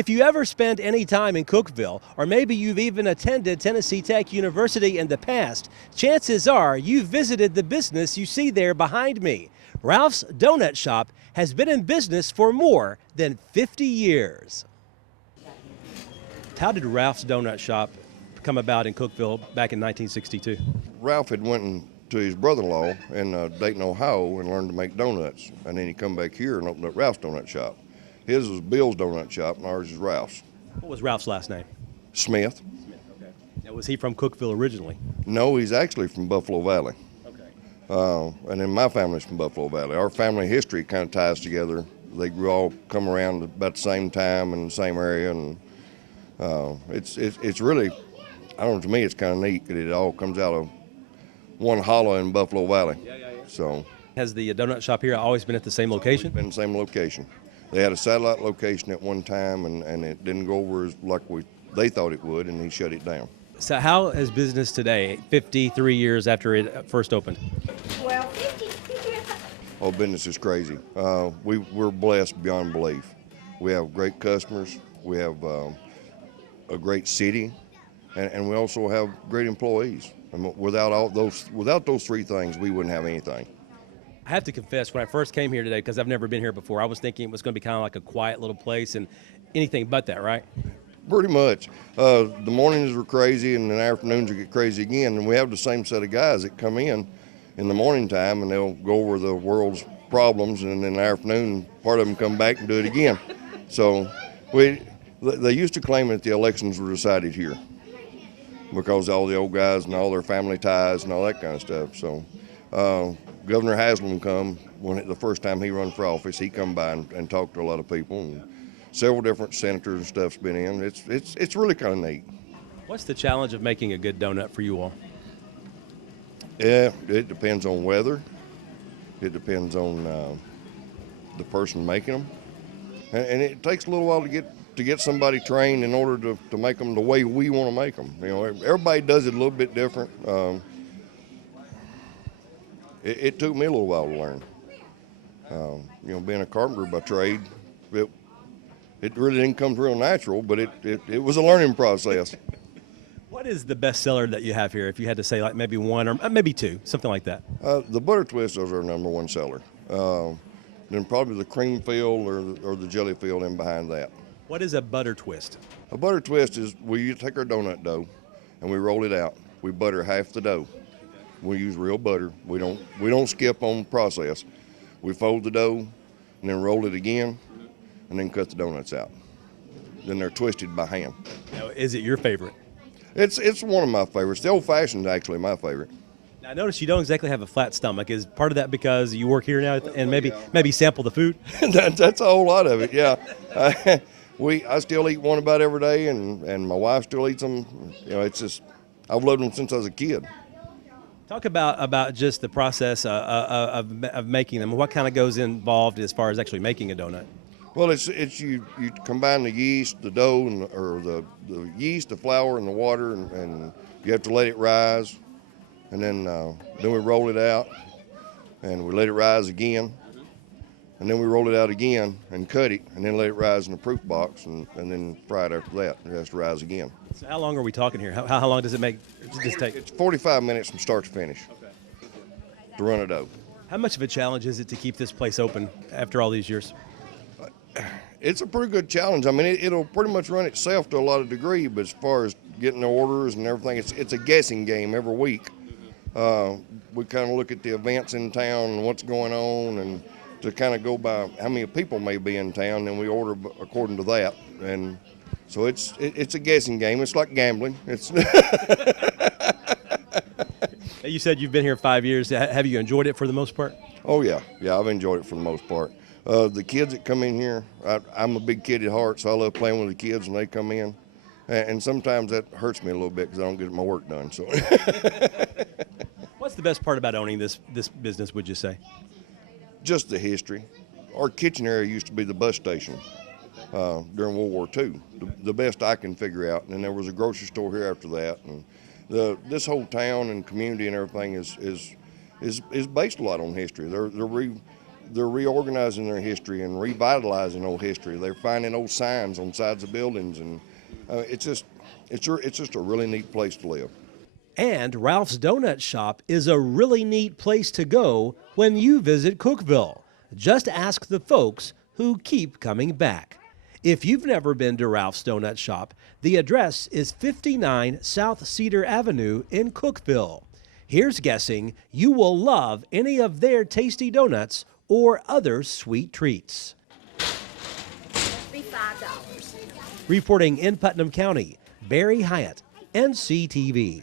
If you ever spend any time in Cookeville, or maybe you've even attended Tennessee Tech University in the past, chances are you've visited the business you see there behind me. Ralph's Donut Shop has been in business for more than 50 years. How did Ralph's Donut Shop come about in Cookeville back in 1962? Ralph had went to his brother-in-law in Dayton, Ohio, and learned to make donuts. And then he come back here and opened up Ralph's Donut Shop. His was Bill's Donut Shop, and ours is Ralph's. What was Ralph's last name? Smith. Okay. Now, was he from Cookeville originally? No, he's actually from Buffalo Valley. Okay. And then my family's from Buffalo Valley. Our family history kind of ties together. They grew all come around about the same time in the same area, and it's really, I don't know, to me it's kind of neat that it all comes out of one hollow in Buffalo Valley. Yeah. So. Has the donut shop here always been at the same location? Been the same location. They had a satellite location at one time, and it didn't go over as like they thought it would, and he shut it down. So how is business today, 53 years after it first opened? Well, 50. Oh, business is crazy. We're blessed beyond belief. We have great customers. We have a great city, and we also have great employees. And without those three things, we wouldn't have anything. I have to confess, when I first came here today, because I've never been here before, I was thinking it was going to be kind of like a quiet little place and anything but that, right? Pretty much. The mornings are crazy, and the afternoons will get crazy again. And we have the same set of guys that come in the morning time, and they'll go over the world's problems, and then in the afternoon, part of them come back and do it again. So they used to claim that the elections were decided here because all the old guys and all their family ties and all that kind of stuff. So Governor Haslam come the first time he run for office. He come by and talked to a lot of people, and several different senators and stuff's been in. It's really kind of neat. What's the challenge of making a good donut for you all? Yeah, it depends on weather. It depends on the person making them, and it takes a little while to get somebody trained in order to make them the way we want to make them. You know, everybody does it a little bit different. It took me a little while to learn. You know, being a carpenter by trade, it really didn't come real natural, but it was a learning process. What is the best seller that you have here, if you had to say like maybe one or maybe two, something like that? The butter twist is our #1 seller. Then probably the cream fill or the jelly fill in behind that. What is a butter twist? A butter twist is we take our donut dough and we roll it out. We butter half the dough. We use real butter. We don't skip on the process. We fold the dough and then roll it again and then cut the donuts out. Then they're twisted by hand. Now, is it your favorite? It's one of my favorites. The old-fashioned is actually my favorite. Now, I notice you don't exactly have a flat stomach. Is part of that because you work here now and maybe sample the food? That's a whole lot of it, yeah. I still eat one about every day, and my wife still eats them. You know, it's just, I've loved them since I was a kid. Talk about just the process of making them. What kind of goes involved as far as actually making a donut? Well, it's you combine the yeast, the dough, or the yeast, the flour, and the water, and you have to let it rise, and then we roll it out, and we let it rise again, and then we roll it out again and cut it, and then let it rise in the proof box, and then fry it after that. It has to rise again. So how long are we talking here? How long does it take? It's 45 minutes from start to finish to run a dough. How much of a challenge is it to keep this place open after all these years? It's a pretty good challenge. I mean, it'll pretty much run itself to a lot of degree, but as far as getting the orders and everything, it's a guessing game every week. We kind of look at the events in town and what's going on, and to kind of go by how many people may be in town, and we order according to that. And so it's a guessing game. It's like gambling. You said you've been here 5 years. Have you enjoyed it for the most part? Oh yeah, I've enjoyed it for the most part. The kids that come in here, I'm a big kid at heart, so I love playing with the kids when they come in. And sometimes that hurts me a little bit because I don't get my work done. So, what's the best part about owning this business, would you say? Just the history. Our kitchen area used to be the bus station during World War II, the best I can figure out. And there was a grocery store here after that. And this whole town and community and everything is based a lot on history. they're reorganizing their history and revitalizing old history. They're finding old signs on sides of buildings, and it's just a really neat place to live. And Ralph's Donut Shop is a really neat place to go when you visit Cookeville. Just ask the folks who keep coming back. If you've never been to Ralph's Donut Shop, the address is 59 South Cedar Avenue in Cookeville. Here's guessing you will love any of their tasty donuts or other sweet treats. Be $5. Reporting in Putnam County, Barry Hyatt, NCTV.